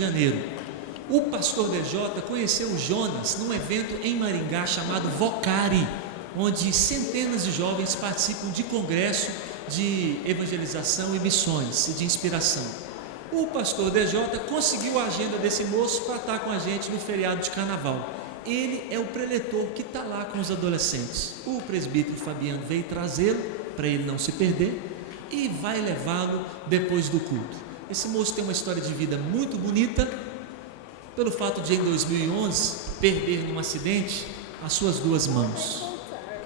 Janeiro. O pastor DJ conheceu o Jonas num evento em Maringá chamado Vocari, onde centenas de jovens participam de congresso de evangelização e missões e de inspiração. O pastor DJ conseguiu a agenda desse moço para estar com a gente no feriado de carnaval. Ele é o preletor que está lá com os adolescentes. O presbítero Fabiano veio trazê-lo para ele não se perder e vai levá-lo depois do culto. Esse moço tem uma história de vida muito bonita, pelo fato de em 2011 perder num acidente as suas duas mãos.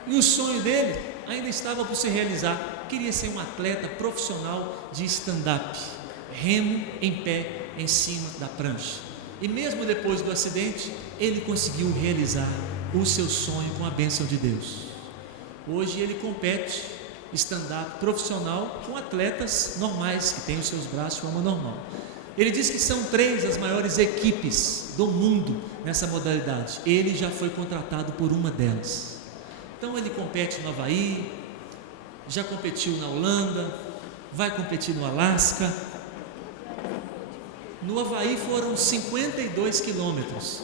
E o sonho dele ainda estava por se realizar. Queria ser um atleta profissional de stand-up, remo em pé em cima da prancha. E mesmo depois do acidente, ele conseguiu realizar o seu sonho com a bênção de Deus. Hoje ele compete stand-up profissional com atletas normais, que têm os seus braços de forma normal. Ele diz que são 3 as maiores equipes do mundo nessa modalidade. Ele já foi contratado por uma delas. Então ele compete no Havaí, já competiu na Holanda, vai competir no Alasca. No Havaí foram 52 quilômetros.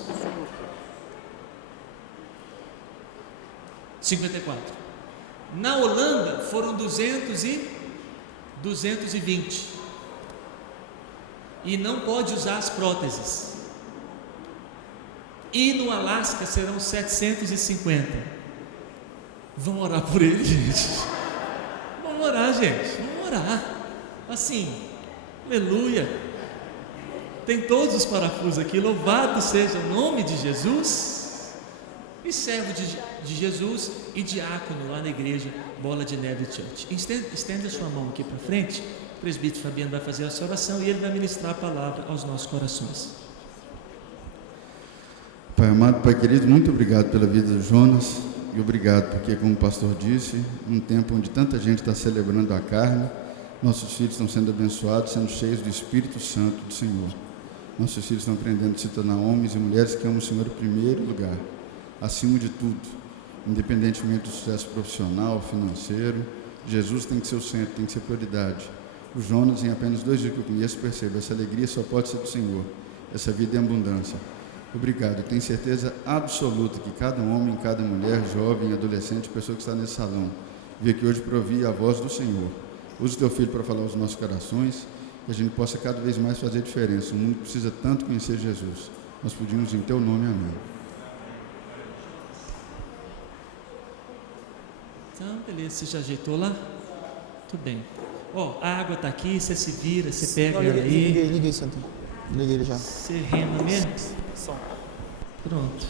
54. Na Holanda foram 220. E não pode usar as próteses. E no Alasca serão 750. Vamos orar por ele, gente. Vamos orar, gente. Vamos orar. Assim, aleluia. Tem todos os parafusos aqui. Louvado seja o nome de Jesus. E servo de Jesus e diácono lá na igreja Bola de Neve Church. Estenda a sua mão aqui para frente. O presbítero Fabiano vai fazer essa oração e ele vai ministrar a palavra aos nossos corações. Pai amado, Pai querido, muito obrigado pela vida do Jonas e obrigado porque, como o pastor disse, num tempo onde tanta gente está celebrando a carne, nossos filhos estão sendo abençoados, sendo cheios do Espírito Santo do Senhor. Nossos filhos estão aprendendo a se tornar homens e mulheres que amam o Senhor em primeiro lugar, acima de tudo, independentemente do sucesso profissional, financeiro. Jesus tem que ser o centro, tem que ser prioridade. O Jonas, em apenas 2 dias que eu conheço, percebe, essa alegria só pode ser do Senhor, essa vida em abundância. Obrigado, eu tenho certeza absoluta que cada homem, cada mulher, jovem, adolescente, pessoa que está nesse salão, veio aqui hoje para ouvir a voz do Senhor. Use o teu filho para falar aos nossos corações, que a gente possa cada vez mais fazer diferença. O mundo precisa tanto conhecer Jesus. Nós pedimos em teu nome, amém. Então, beleza, você já ajeitou lá? Tudo bem. A água está aqui, você se vira, você pega ela aí. Liguei, Santo. Liguei ele já. Você rema mesmo? Som. Pronto.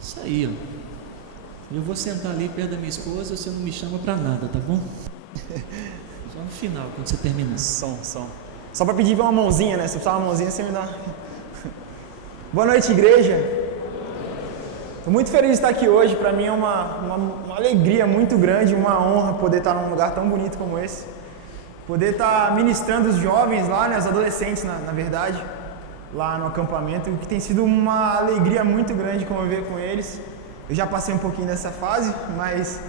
Isso aí, ó. Eu vou sentar ali perto da minha esposa, você não me chama para nada, tá bom? Só no final, quando você terminar. Som. Só para pedir uma mãozinha, né? Se precisar uma mãozinha, você me dá. Boa noite, igreja. Estou muito feliz de estar aqui hoje. Para mim é uma alegria muito grande, uma honra poder estar num lugar tão bonito como esse. Poder estar ministrando os jovens lá, né, os adolescentes, na verdade, lá no acampamento, que tem sido uma alegria muito grande conviver com eles. Eu já passei um pouquinho dessa fase, mas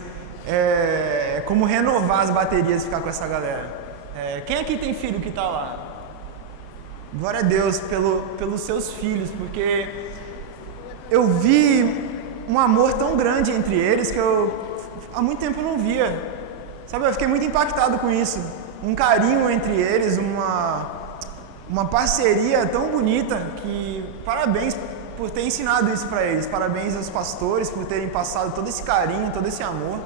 é como renovar as baterias, ficar com essa galera. Quem aqui tem filho que está lá? Glória a Deus pelos seus filhos, porque eu vi um amor tão grande entre eles que eu há muito tempo não via. Sabe, eu fiquei muito impactado com isso. Um carinho entre eles, uma parceria tão bonita que parabéns por ter ensinado isso para eles. Parabéns aos pastores por terem passado todo esse carinho, todo esse amor.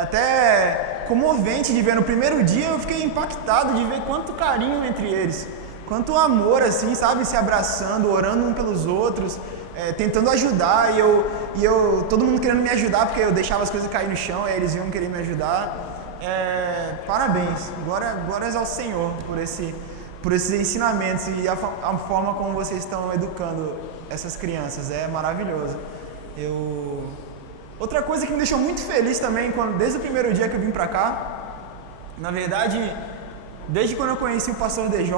Até comovente de ver. No primeiro dia eu fiquei impactado de ver quanto carinho entre eles. Quanto amor, assim, sabe? Se abraçando, orando um pelos outros, tentando ajudar. E eu, todo mundo querendo me ajudar, porque eu deixava as coisas cair no chão, aí eles iam querer me ajudar. Parabéns, glórias ao Senhor por esses ensinamentos e a forma como vocês estão educando essas crianças, é maravilhoso. Outra coisa que me deixou muito feliz também, desde o primeiro dia que eu vim pra cá, na verdade, desde quando eu conheci o pastor DJ,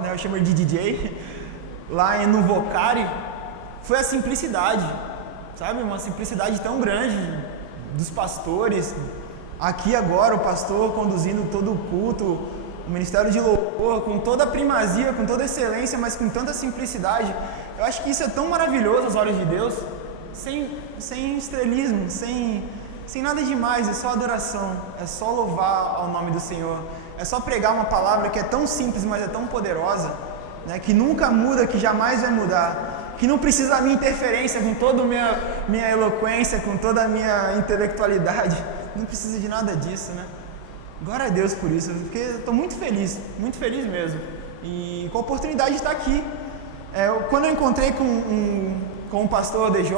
né, eu chamo ele de DJ, lá no Vocari, foi a simplicidade, sabe, uma simplicidade tão grande dos pastores. Aqui agora o pastor conduzindo todo o culto, um ministério de louvor, com toda a primazia, com toda a excelência, mas com tanta simplicidade. Eu acho que isso é tão maravilhoso aos olhos de Deus, sem estrelismo, sem nada demais, é só adoração, é só louvar ao nome do Senhor, é só pregar uma palavra que é tão simples, mas é tão poderosa, né, que nunca muda, que jamais vai mudar, que não precisa da minha interferência com toda a minha eloquência, com toda a minha intelectualidade, não precisa de nada disso, né? Glória a Deus por isso, porque eu estou muito feliz mesmo, e com a oportunidade de estar aqui. Quando eu encontrei com o pastor DJ,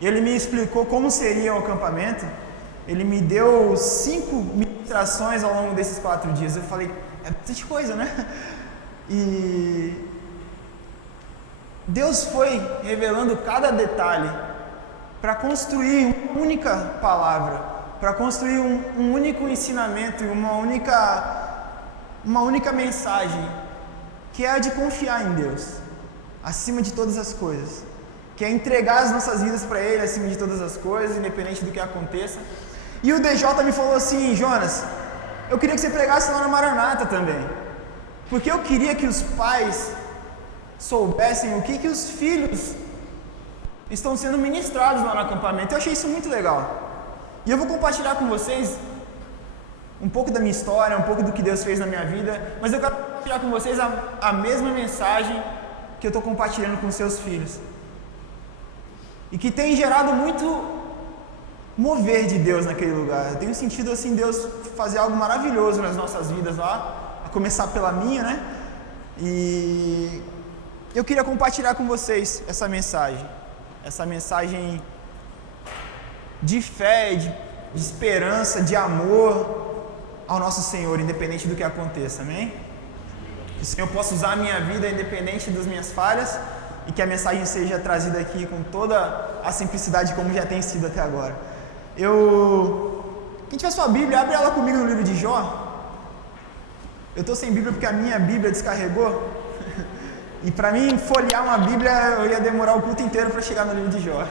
ele me explicou como seria o acampamento, ele me deu 5 ministrações ao longo desses 4 dias, eu falei, é bastante coisa, né? E Deus foi revelando cada detalhe para construir uma única palavra, para construir um único ensinamento e uma única mensagem, que é a de confiar em Deus, acima de todas as coisas, que é entregar as nossas vidas para Ele acima de todas as coisas, independente do que aconteça. E o DJ me falou assim, Jonas, eu queria que você pregasse lá na Maranata também, porque eu queria que os pais soubessem o que os filhos estão sendo ministrados lá no acampamento. Eu achei isso muito legal. E eu vou compartilhar com vocês um pouco da minha história, um pouco do que Deus fez na minha vida, mas eu quero compartilhar com vocês a mesma mensagem que eu estou compartilhando com seus filhos. E que tem gerado muito mover de Deus naquele lugar. Eu tenho sentido assim Deus fazer algo maravilhoso nas nossas vidas lá, a começar pela minha, né? E eu queria compartilhar com vocês essa mensagem de fé, de esperança, de amor ao nosso Senhor, independente do que aconteça, amém? Que o Senhor possa usar a minha vida independente das minhas falhas e que a mensagem seja trazida aqui com toda a simplicidade como já tem sido até agora. Quem tiver sua Bíblia, abre ela comigo no livro de Jó. Eu estou sem Bíblia porque a minha Bíblia descarregou e para mim folhear uma Bíblia eu ia demorar o culto inteiro para chegar no livro de Jó.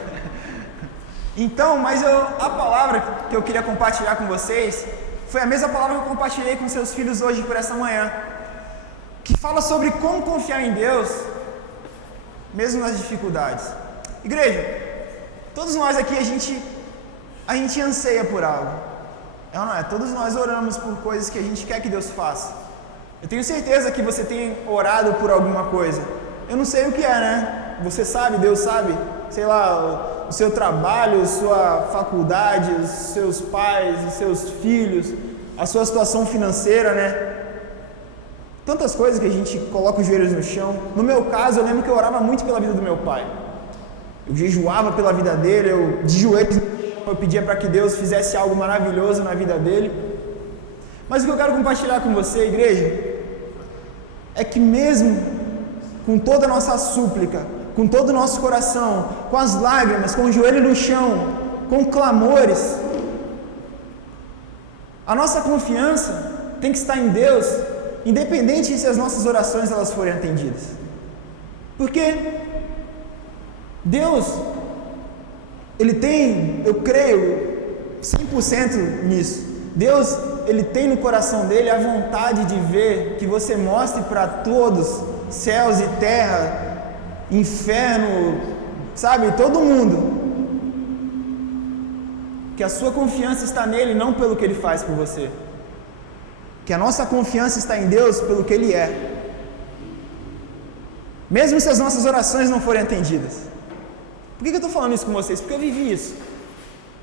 Então, a palavra que eu queria compartilhar com vocês foi a mesma palavra que eu compartilhei com seus filhos hoje por essa manhã, que fala sobre como confiar em Deus, mesmo nas dificuldades. Igreja, todos nós aqui, a gente anseia por algo, é ou não é? Todos nós oramos por coisas que a gente quer que Deus faça. Eu tenho certeza que você tem orado por alguma coisa, eu não sei o que é, né? Você sabe, Deus sabe, sei lá, o seu trabalho, sua faculdade, os seus pais, os seus filhos, a sua situação financeira, né? Tantas coisas que a gente coloca os joelhos no chão. No meu caso, eu lembro que eu orava muito pela vida do meu pai. Eu jejuava pela vida dele, eu de joelhos no chão, eu pedia para que Deus fizesse algo maravilhoso na vida dele. Mas o que eu quero compartilhar com você, igreja, é que mesmo com toda a nossa súplica, com todo o nosso coração, com as lágrimas, com o joelho no chão, com clamores, a nossa confiança tem que estar em Deus, independente se as nossas orações elas forem atendidas. Porque Deus, Ele tem, eu creio 100% nisso, Deus, Ele tem no coração dele a vontade de ver que você mostre para todos, céus e terra, inferno, sabe, todo mundo, que a sua confiança está nele, não pelo que ele faz por você, que a nossa confiança está em Deus pelo que Ele é, mesmo se as nossas orações não forem atendidas. Por que eu estou falando isso com vocês? Porque eu vivi isso,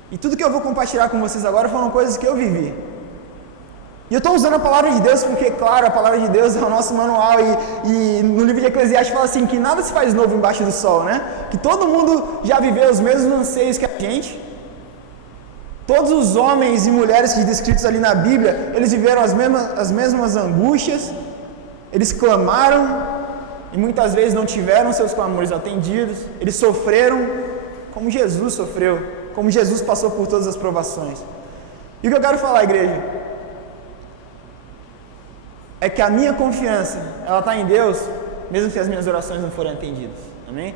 e tudo que eu vou compartilhar com vocês agora foram coisas que eu vivi. E eu estou usando a palavra de Deus porque, claro, a palavra de Deus é o nosso manual e no livro de Eclesiastes fala assim, que nada se faz novo embaixo do sol, né? Que todo mundo já viveu os mesmos anseios que a gente. Todos os homens e mulheres descritos ali na Bíblia, eles viveram as mesmas angústias, eles clamaram e muitas vezes não tiveram seus clamores atendidos, eles sofreram como Jesus sofreu, como Jesus passou por todas as provações. E o que eu quero falar, igreja, é que a minha confiança, ela está em Deus, mesmo que as minhas orações não forem atendidas, amém?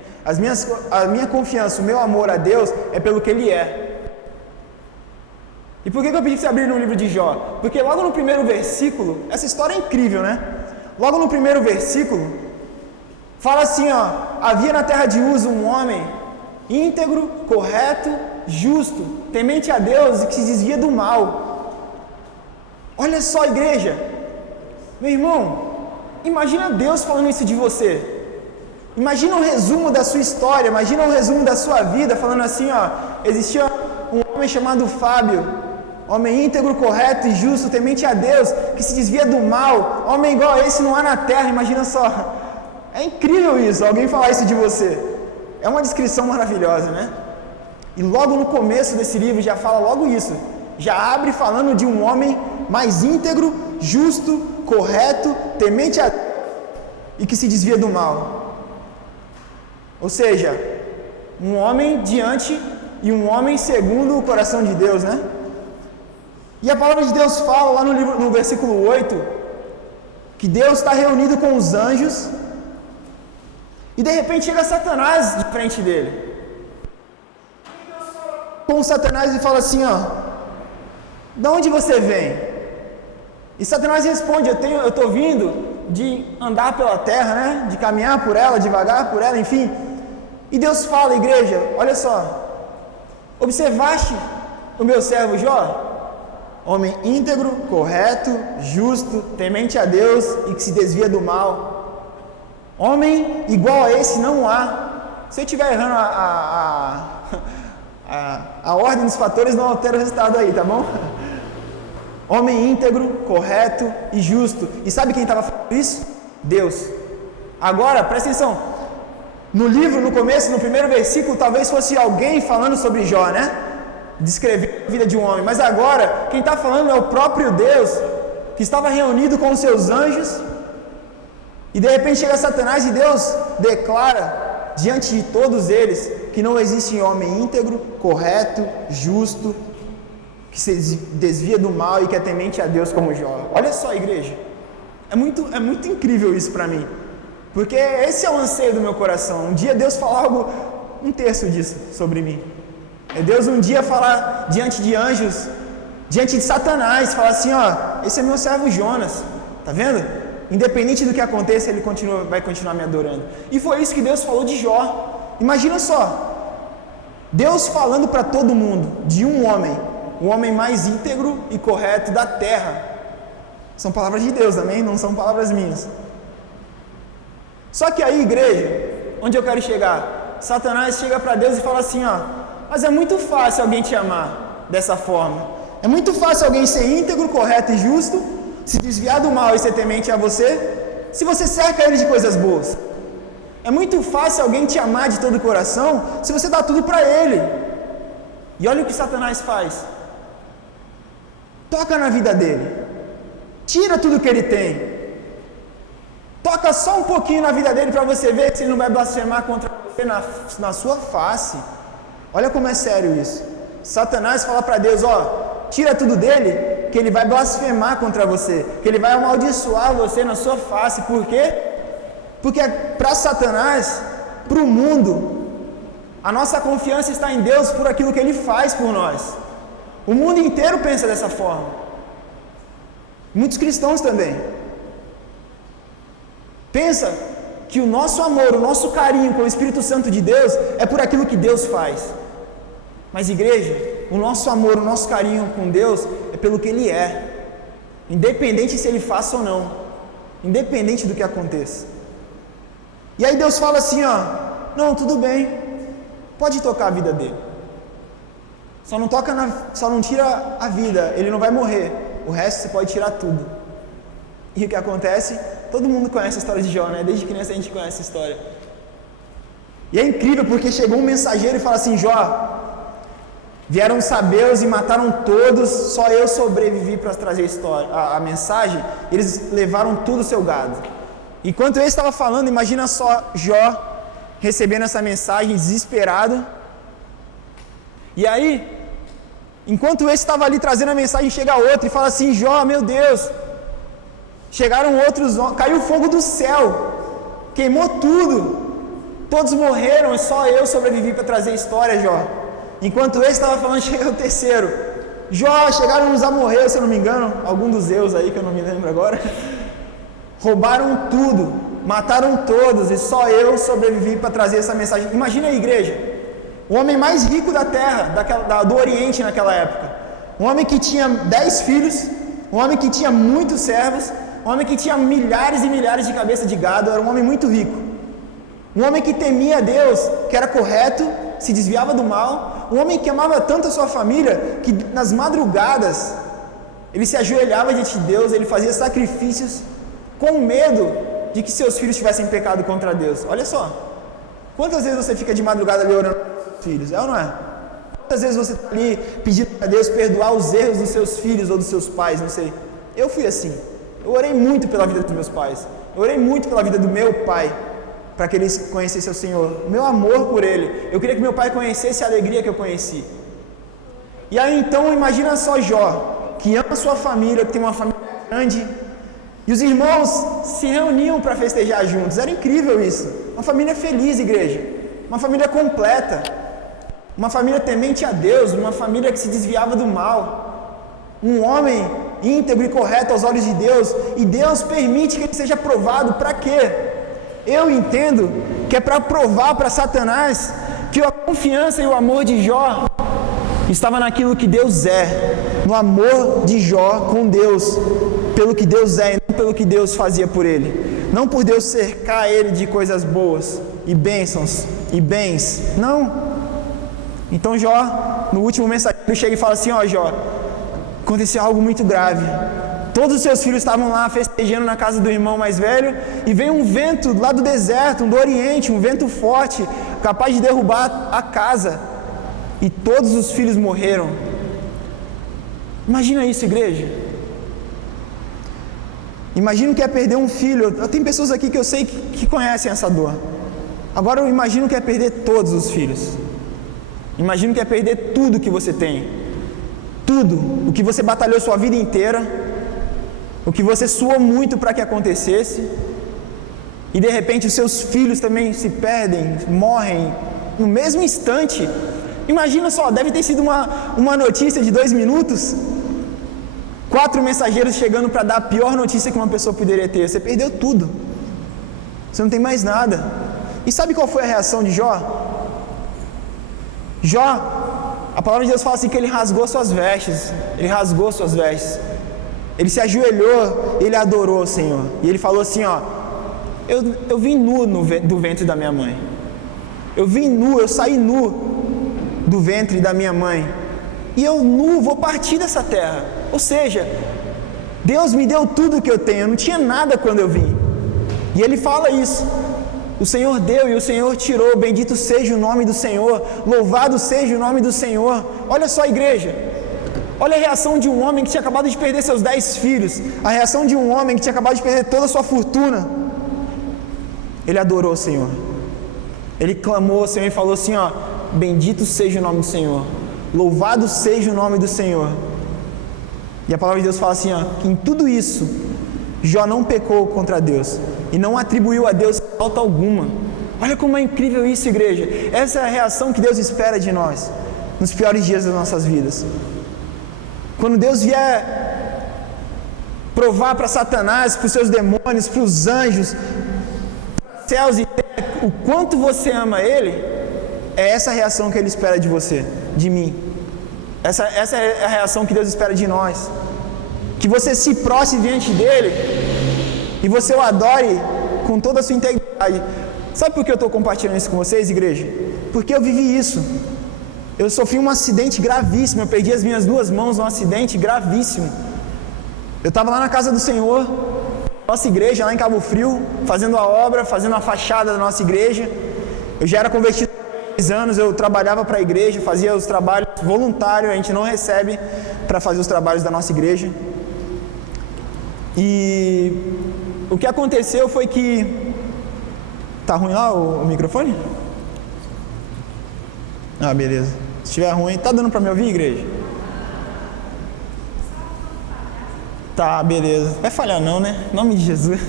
A minha confiança, o meu amor a Deus é pelo que Ele é. E por que eu pedi para você abrir no livro de Jó? Porque logo no primeiro versículo, essa história é incrível, né? Logo no primeiro versículo, fala assim, ó: havia na terra de Uz um homem íntegro, correto, justo, temente a Deus e que se desvia do mal. Olha só, igreja, meu irmão, imagina Deus falando isso de você. Imagina um resumo da sua história, imagina um resumo da sua vida, falando assim, ó: existia um homem chamado Fábio, homem íntegro, correto e justo, temente a Deus, que se desvia do mal, homem igual a esse não há na terra. Imagina só, é incrível isso, alguém falar isso de você. É uma descrição maravilhosa, né? E logo no começo desse livro já fala logo isso, já abre falando de um homem mais íntegro, justo, correto, temente a Deus e que se desvia do mal. Ou seja, um homem diante e um homem segundo o coração de Deus, né? E a palavra de Deus fala lá no versículo 8, que Deus está reunido com os anjos, e de repente chega Satanás de frente dele. Com Satanás e fala assim, ó: de onde você vem? E Satanás responde: eu estou vindo de andar pela terra, né? De caminhar por ela, devagar por ela, enfim. E Deus fala, igreja, olha só: observaste o meu servo Jó? Homem íntegro, correto, justo, temente a Deus e que se desvia do mal. Homem igual a esse não há. Se eu estiver errando a ordem dos fatores, não altera o resultado aí, tá bom? Homem íntegro, correto e justo. E sabe quem estava falando isso? Deus. Agora, presta atenção. No livro, no começo, no primeiro versículo, talvez fosse alguém falando sobre Jó, né? Descrever a vida de um homem. Mas agora, quem está falando é o próprio Deus, que estava reunido com os seus anjos. E de repente chega Satanás e Deus declara diante de todos eles que não existe homem íntegro, correto, justo, que se desvia do mal e que é temente a Deus como Jó. Olha só, igreja, é muito incrível isso para mim, porque esse é o anseio do meu coração. Um dia Deus falar algo, um terço disso sobre mim. É Deus um dia falar diante de anjos, diante de Satanás, falar assim, ó: esse é meu servo Jonas, tá vendo? Independente do que aconteça, ele vai continuar me adorando. E foi isso que Deus falou de Jó. Imagina só, Deus falando para todo mundo de um homem, o homem mais íntegro e correto da terra. São palavras de Deus, amém? Não são palavras minhas. Só que aí, igreja, onde eu quero chegar? Satanás chega para Deus e fala assim, ó: mas é muito fácil alguém te amar dessa forma. É muito fácil alguém ser íntegro, correto e justo, se desviar do mal e ser temente a você, se você cerca ele de coisas boas. É muito fácil alguém te amar de todo o coração, se você dá tudo para ele. E olha o que Satanás faz. Toca na vida dele. Tira tudo que ele tem. Toca só um pouquinho na vida dele para você ver se ele não vai blasfemar contra você na sua face. Olha como é sério isso. Satanás fala para Deus, ó: tira tudo dele, que ele vai blasfemar contra você, que ele vai amaldiçoar você na sua face. Por quê? Porque para Satanás, para o mundo, a nossa confiança está em Deus por aquilo que ele faz por nós. O mundo inteiro pensa dessa forma. Muitos cristãos também. Pensa que o nosso amor, o nosso carinho com o Espírito Santo de Deus é por aquilo que Deus faz. Mas, igreja, o nosso amor, o nosso carinho com Deus é pelo que Ele é, independente se Ele faça ou não, independente do que aconteça. E aí Deus fala assim, ó: não, tudo bem, pode tocar a vida dele, só não tira a vida, ele não vai morrer, o resto você pode tirar tudo. E o que acontece? Todo mundo conhece a história de Jó, né? Desde criança a gente conhece essa história. E é incrível porque chegou um mensageiro e fala assim: Jó, vieram os sabeus e mataram todos, só eu sobrevivi para trazer a mensagem. Eles levaram tudo o seu gado. Enquanto ele estava falando, imagina só Jó recebendo essa mensagem desesperado. E aí, enquanto esse estava ali trazendo a mensagem, chega outro e fala assim: Jó, meu Deus, chegaram outros, caiu fogo do céu, queimou tudo, todos morreram e só eu sobrevivi para trazer a história, Jó. Enquanto esse estava falando, chega o terceiro. Jó, chegaram uns amorreus, se eu não me engano, algum dos Zeus aí que eu não me lembro agora. Roubaram tudo, mataram todos e só eu sobrevivi para trazer essa mensagem. Imagina a igreja, o homem mais rico da terra, do Oriente naquela época. Um homem que tinha 10 filhos, um homem que tinha muitos servos, um homem que tinha milhares e milhares de cabeças de gado, era um homem muito rico. Um homem que temia a Deus, que era correto, se desviava do mal. Um homem que amava tanto a sua família, que nas madrugadas, ele se ajoelhava diante de Deus, ele fazia sacrifícios, com medo de que seus filhos tivessem pecado contra Deus. Olha só, quantas vezes você fica de madrugada ali orando pelos seus filhos, é ou não é? Quantas vezes você está ali pedindo a Deus perdoar os erros dos seus filhos ou dos seus pais, não sei. Eu fui assim, eu orei muito pela vida dos meus pais, eu orei muito pela vida do meu pai, para que ele conhecesse o Senhor, meu amor por ele, eu queria que meu pai conhecesse a alegria que eu conheci. E aí então, imagina só Jó, que ama sua família, que tem uma família grande, e os irmãos se reuniam para festejar juntos, era incrível isso, uma família feliz, igreja, uma família completa, uma família temente a Deus, uma família que se desviava do mal, um homem íntegro e correto aos olhos de Deus, e Deus permite que ele seja provado, para quê? Eu entendo que é para provar para Satanás que a confiança e o amor de Jó estava naquilo que Deus é, no amor de Jó com Deus, pelo que Deus é e não pelo que Deus fazia por ele, não por Deus cercar ele de coisas boas e bênçãos e bens, não. Então Jó, no último mensageiro, chega e fala assim: ó Jó, aconteceu algo muito grave. Todos os seus filhos estavam lá festejando na casa do irmão mais velho, e veio um vento lá do deserto, do Oriente, um vento forte, capaz de derrubar a casa, e todos os filhos morreram. Imagina isso, igreja. Imagina que é perder um filho. Tem pessoas aqui que eu sei que conhecem essa dor. Agora eu imagino que é perder todos os filhos. Imagino que é perder tudo que você tem. Tudo, o que você batalhou sua vida inteira, o que você suou muito para que acontecesse, e de repente os seus filhos também se perdem, morrem no mesmo instante. Imagina só, deve ter sido uma notícia de 2 minutos, 4 mensageiros chegando para dar a pior notícia que uma pessoa poderia ter. Você perdeu tudo, você não tem mais nada. E sabe qual foi a reação de Jó? Jó, a palavra de Deus fala assim que ele rasgou suas vestes, ele se ajoelhou, ele adorou o Senhor, e ele falou assim: ó, eu vim nu do ventre da minha mãe, eu saí nu do ventre da minha mãe, e eu nu vou partir dessa terra. Ou seja, Deus me deu tudo que eu tenho, eu não tinha nada quando eu vim. E ele fala isso: o Senhor deu e o Senhor tirou, bendito seja o nome do Senhor, louvado seja o nome do Senhor. Olha só, igreja, olha a reação de um homem que tinha acabado de perder seus 10 filhos, a reação de um homem que tinha acabado de perder toda a sua fortuna. Ele adorou o Senhor, ele clamou ao Senhor e falou assim: ó, bendito seja o nome do Senhor, louvado seja o nome do Senhor. E a palavra de Deus fala assim, ó, que em tudo isso Jó não pecou contra Deus e não atribuiu a Deus falta alguma. Olha como é incrível isso, igreja. Essa é a reação que Deus espera de nós nos piores dias das nossas vidas. Quando Deus vier provar para Satanás, para os seus demônios, para os anjos, para os céus e terra, o quanto você ama Ele, é essa a reação que Ele espera de você, de mim. Essa é a reação que Deus espera de nós. Que você se prostre diante dEle e você o adore com toda a sua integridade. Sabe por que eu estou compartilhando isso com vocês, igreja? Porque eu vivi isso. Eu sofri um acidente gravíssimo, eu perdi as minhas 2 mãos num acidente gravíssimo. Eu estava lá na casa do Senhor, nossa igreja lá em Cabo Frio, fazendo a obra, fazendo a fachada da nossa igreja. Eu já era convertido há 10 anos, eu trabalhava para a igreja, fazia os trabalhos voluntários, a gente não recebe para fazer os trabalhos da nossa igreja. E o que aconteceu foi que... Tá ruim lá o microfone? Ah, beleza. Se estiver ruim, tá dando para me ouvir, igreja? Tá, beleza. Vai falhar não, né? Em nome de Jesus.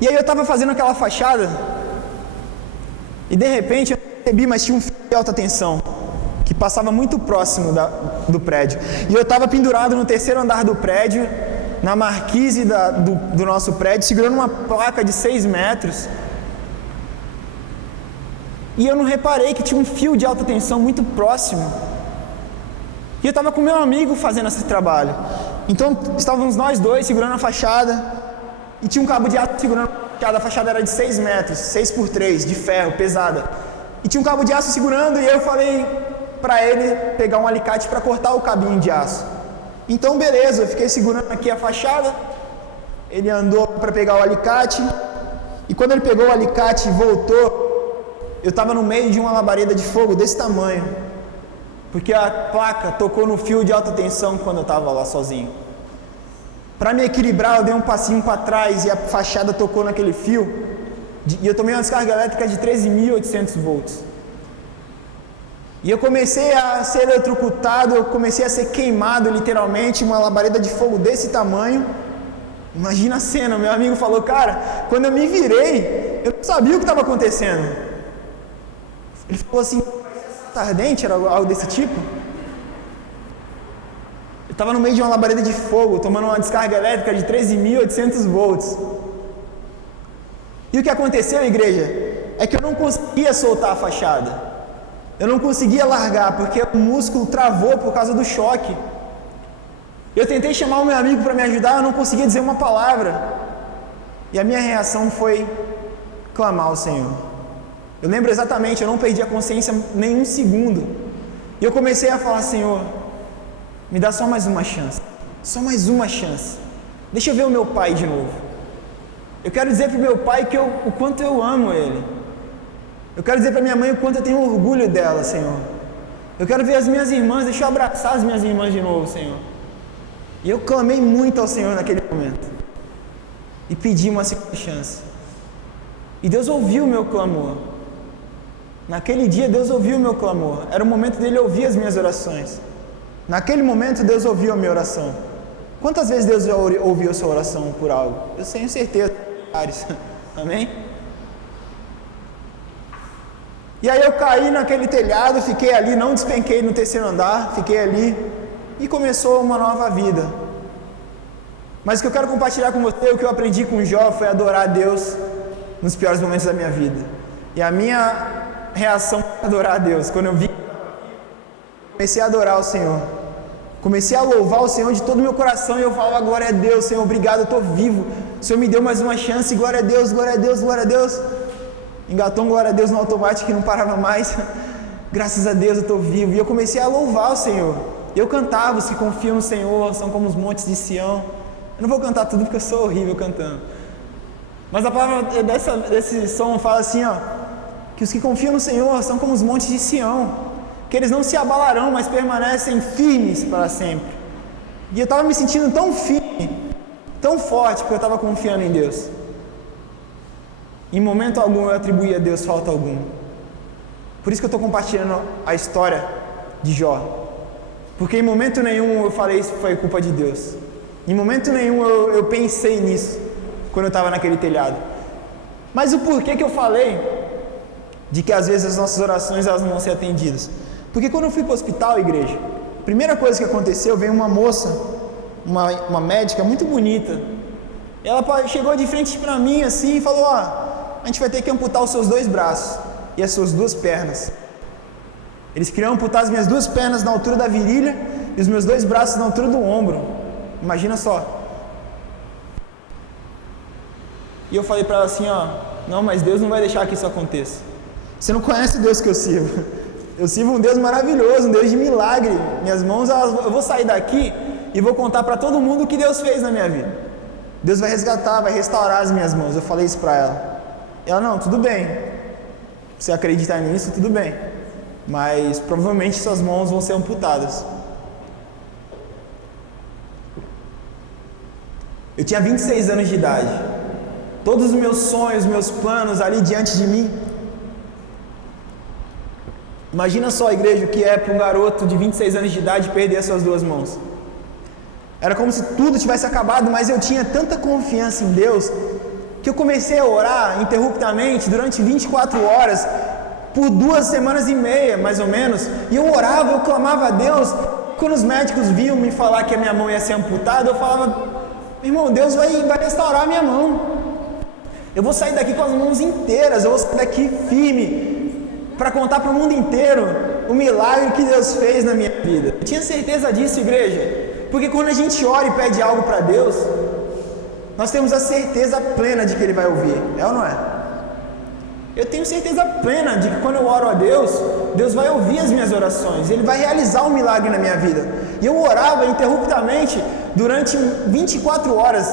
E aí eu tava fazendo aquela fachada e de repente eu percebi, mas tinha um fio de alta tensão que passava muito próximo do prédio. E eu estava pendurado no terceiro andar do prédio, na marquise do nosso prédio, segurando uma placa de 6 metros. E eu não reparei que tinha um fio de alta tensão muito próximo. E eu estava com meu amigo fazendo esse trabalho. Então estávamos nós dois segurando a fachada e tinha um cabo de aço segurando a fachada. A fachada era de 6 metros, 6x3, de ferro, pesada. E tinha um cabo de aço segurando e eu falei para ele pegar um alicate para cortar o cabinho de aço. Então beleza, eu fiquei segurando aqui a fachada. Ele andou para pegar o alicate. E quando ele pegou o alicate e voltou, eu estava no meio de uma labareda de fogo desse tamanho, porque a placa tocou no fio de alta tensão quando eu estava lá sozinho. Para me equilibrar, eu dei um passinho para trás e a fachada tocou naquele fio, e eu tomei uma descarga elétrica de 13.800 volts. E eu comecei a ser eletrocutado, eu comecei a ser queimado literalmente, uma labareda de fogo desse tamanho. Imagina a cena, meu amigo falou, cara, quando eu me virei, eu não sabia o que estava acontecendo. Ele falou assim, tá ardente, era algo desse tipo? Eu estava no meio de uma labareda de fogo, tomando uma descarga elétrica de 13.800 volts. E o que aconteceu, igreja, é que eu não conseguia soltar a fachada. Eu não conseguia largar, porque o músculo travou por causa do choque. Eu tentei chamar o meu amigo para me ajudar, eu não conseguia dizer uma palavra. E a minha reação foi clamar ao Senhor. Eu lembro exatamente, eu não perdi a consciência nem um segundo. E eu comecei a falar, Senhor, me dá só mais uma chance. Só mais uma chance. Deixa eu ver o meu pai de novo. Eu quero dizer para o meu pai o quanto eu amo ele. Eu quero dizer para minha mãe o quanto eu tenho orgulho dela, Senhor. Eu quero ver as minhas irmãs, deixa eu abraçar as minhas irmãs de novo, Senhor. E eu clamei muito ao Senhor naquele momento. E pedi uma segunda chance. E Deus ouviu o meu clamor. Naquele dia Deus ouviu o meu clamor. Era o momento dele ouvir as minhas orações. Naquele momento Deus ouviu a minha oração. Quantas vezes Deus já ouviu a sua oração por algo? Eu tenho certeza. Amém? E aí eu caí naquele telhado, fiquei ali, não despenquei no terceiro andar, fiquei ali e começou uma nova vida. Mas o que eu quero compartilhar com você, o que eu aprendi com Jó foi adorar a Deus nos piores momentos da minha vida. E a minha reação foi adorar a Deus. Quando eu vi, comecei a adorar o Senhor. Comecei a louvar o Senhor de todo o meu coração e eu falava, glória a Deus, Senhor, obrigado, eu estou vivo. O Senhor me deu mais uma chance, glória a Deus, glória a Deus, glória a Deus. Engatou um glória a Deus no automático que não parava mais. Graças a Deus eu estou vivo. E eu comecei a louvar o Senhor. E eu cantava, os que confiam no Senhor são como os montes de Sião. Eu não vou cantar tudo porque eu sou horrível cantando. Mas a palavra desse som fala assim, ó, que os que confiam no Senhor são como os montes de Sião, que eles não se abalarão, mas permanecem firmes para sempre. E eu estava me sentindo tão firme, tão forte, porque eu estava confiando em Deus. Em momento algum eu atribuí a Deus falta alguma. Por isso que eu estou compartilhando a história de Jó. Porque em momento nenhum eu falei isso foi culpa de Deus. Em momento nenhum eu pensei nisso, quando eu estava naquele telhado. Mas o porquê que eu falei de que às vezes as nossas orações elas não vão ser atendidas? Porque quando eu fui para o hospital, igreja, a primeira coisa que aconteceu, veio uma moça, uma médica muito bonita. Ela chegou de frente para mim assim e falou, ó, a gente vai ter que amputar os seus 2 braços e as suas 2 pernas. Eles queriam amputar as minhas 2 pernas na altura da virilha e os meus 2 braços na altura do ombro. Imagina só. E eu falei para ela assim, ó, não, mas Deus não vai deixar que isso aconteça. Você não conhece o Deus que eu sirvo. Eu sirvo um Deus maravilhoso, um Deus de milagre. Minhas mãos, eu vou sair daqui e vou contar para todo mundo o que Deus fez na minha vida. Deus vai resgatar, vai restaurar as minhas mãos. Eu falei isso para ela. Ela, não, tudo bem. Você acreditar nisso, tudo bem. Mas provavelmente suas mãos vão ser amputadas. Eu tinha 26 anos de idade. Todos os meus sonhos, meus planos ali diante de mim. Imagina só, igreja, o que é para um garoto de 26 anos de idade perder as suas 2 mãos. Era como se tudo tivesse acabado, mas eu tinha tanta confiança em Deus que eu comecei a orar interruptamente durante 24 horas por 2 semanas e meia, mais ou menos, e eu orava, eu clamava a Deus. Quando os médicos vinham me falar que a minha mão ia ser amputada, eu falava: irmão, Deus vai restaurar a minha mão. Eu vou sair daqui com as mãos inteiras, eu vou sair daqui firme, para contar para o mundo inteiro o milagre que Deus fez na minha vida. Eu tinha certeza disso, igreja, porque quando a gente ora e pede algo para Deus, nós temos a certeza plena de que Ele vai ouvir, é ou não é? Eu tenho certeza plena de que quando eu oro a Deus, Deus vai ouvir as minhas orações, Ele vai realizar um milagre na minha vida. E eu orava interruptamente durante 24 horas.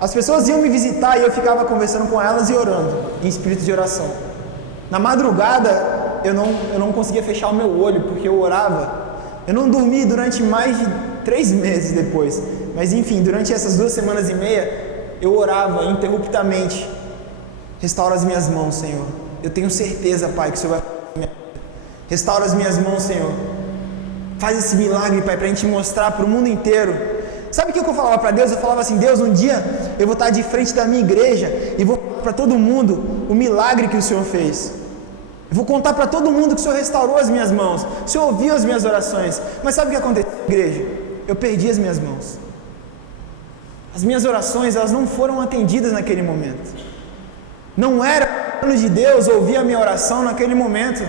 As pessoas iam me visitar e eu ficava conversando com elas e orando, em espírito de oração. Na madrugada, eu não conseguia fechar o meu olho, porque eu orava. Eu não dormi durante mais de 3 meses depois. Mas enfim, durante essas 2 semanas e meia, eu orava interruptamente: restaura as minhas mãos, Senhor. Eu tenho certeza, Pai, que o Senhor vai... Restaura as minhas mãos, Senhor. Faz esse milagre, Pai, para a gente mostrar para o mundo inteiro. Sabe o que eu falava para Deus? Eu falava assim: Deus, um dia eu vou estar de frente da minha igreja e vou falar para todo mundo o milagre que o Senhor fez. Eu vou contar para todo mundo que o Senhor restaurou as minhas mãos, o Senhor ouviu as minhas orações. Mas sabe o que aconteceu, igreja? Eu perdi as minhas mãos. As minhas orações, elas não foram atendidas naquele momento. Não era o plano de Deus ouvir a minha oração naquele momento.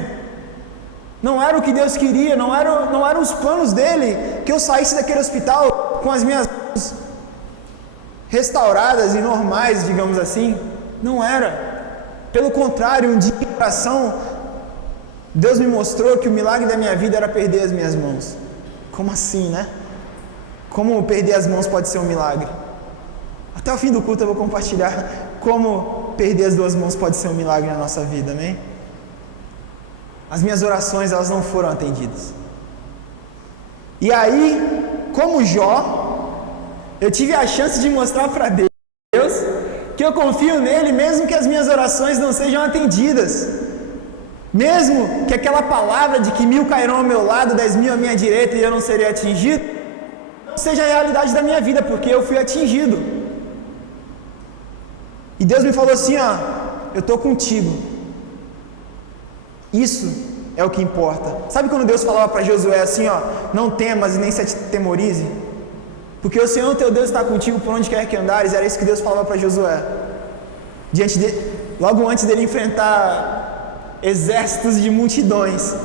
Não era o que Deus queria, não eram os planos dele que eu saísse daquele hospital com as minhas mãos restauradas e normais, digamos assim. Não era. Pelo contrário, um dia em oração, Deus me mostrou que o milagre da minha vida era perder as minhas mãos. Como assim, né? Como perder as mãos pode ser um milagre? Até o fim do culto eu vou compartilhar como perder as 2 mãos pode ser um milagre na nossa vida, amém? As minhas orações, elas não foram atendidas. E aí, como Jó, eu tive a chance de mostrar para Deus que eu confio nele, mesmo que as minhas orações não sejam atendidas. Mesmo que aquela palavra de que 1000 cairão ao meu lado, 10.000 à minha direita e eu não serei atingido, não seja a realidade da minha vida, porque eu fui atingido. E Deus me falou assim: ó, eu estou contigo. Isso é o que importa. Sabe quando Deus falava para Josué assim, ó: não temas e nem se atemorize, porque o Senhor teu Deus está contigo por onde quer que andares? Era isso que Deus falava para Josué, logo antes dele enfrentar exércitos de multidões,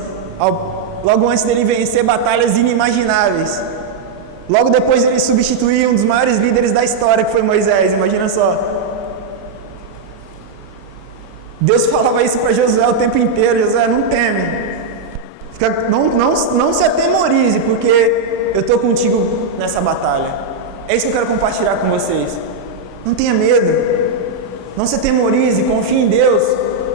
logo antes dele vencer batalhas inimagináveis, logo depois dele substituir um dos maiores líderes da história, que foi Moisés. Imagina só. Deus falava isso para Josué o tempo inteiro: Josué, não teme, não se atemorize, porque eu estou contigo nessa batalha. É isso que eu quero compartilhar com vocês. Não tenha medo, não se atemorize, confie em Deus,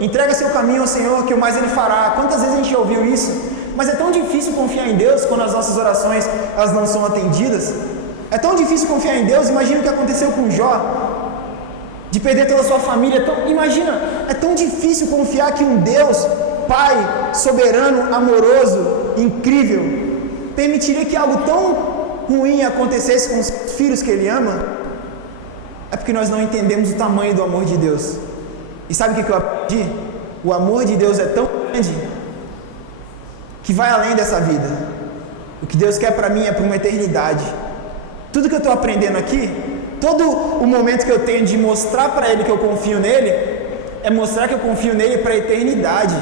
entrega seu caminho ao Senhor, que o mais Ele fará. Quantas vezes a gente ouviu isso? Mas é tão difícil confiar em Deus quando as nossas orações elas não são atendidas. É tão difícil confiar em Deus. Imagina o que aconteceu com Jó, de perder toda a sua família. Imagina, é tão difícil confiar que um Deus, Pai, soberano, amoroso, incrível, permitiria que algo tão ruim acontecesse com os filhos que Ele ama. É porque nós não entendemos o tamanho do amor de Deus. E sabe o que eu aprendi? O amor de Deus é tão grande que vai além dessa vida. O que Deus quer para mim é para uma eternidade. Tudo que eu estou aprendendo aqui, todo o momento que eu tenho de mostrar para Ele que eu confio nele, é mostrar que eu confio nele para a eternidade.